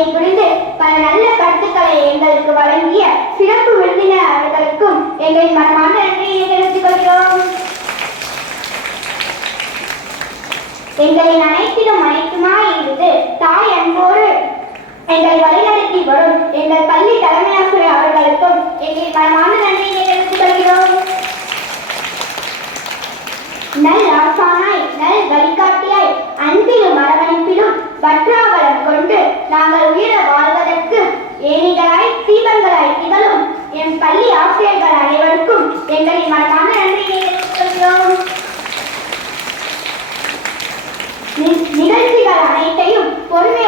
பணியை புரிந்து பல நல்ல கருத்துக்களை எங்களுக்கு வழங்கிய சிறப்பு விருந்தினர் அவர்களுக்கும் எங்களின் மனமான நன்றியை தெரிவித்துக் கொள்கிறோம். எங்களின் அனைத்திலும் அனைத்துமாய் இருந்து தாய் அன்போடு எங்களை வழிநடத்தி வரும் எங்கள் பள்ளி தலைமையாசிரியர் அவர்களுக்கும் எங்களின் மனமான நன்றியை தெரிவித்துக் கொள்கிறோம். நல் ஆசானாய் நல் வழிகாட்டியாய் அன்பிலும் அரவணைப்பிலும் வற்றாவலம் கொண்டு நாங்கள் உயர வாழ்வதற்கு ஏணிகளாய் தீபங்களாய் திகழும் என் பள்ளி ஆசிரியர்கள் அனைவருக்கும் எங்களின் மனமான நன்றியை தெரிவித்துக் கொள்கிறோம். நிகழ்ச்சிகள் அனைத்தையும் பொறுமை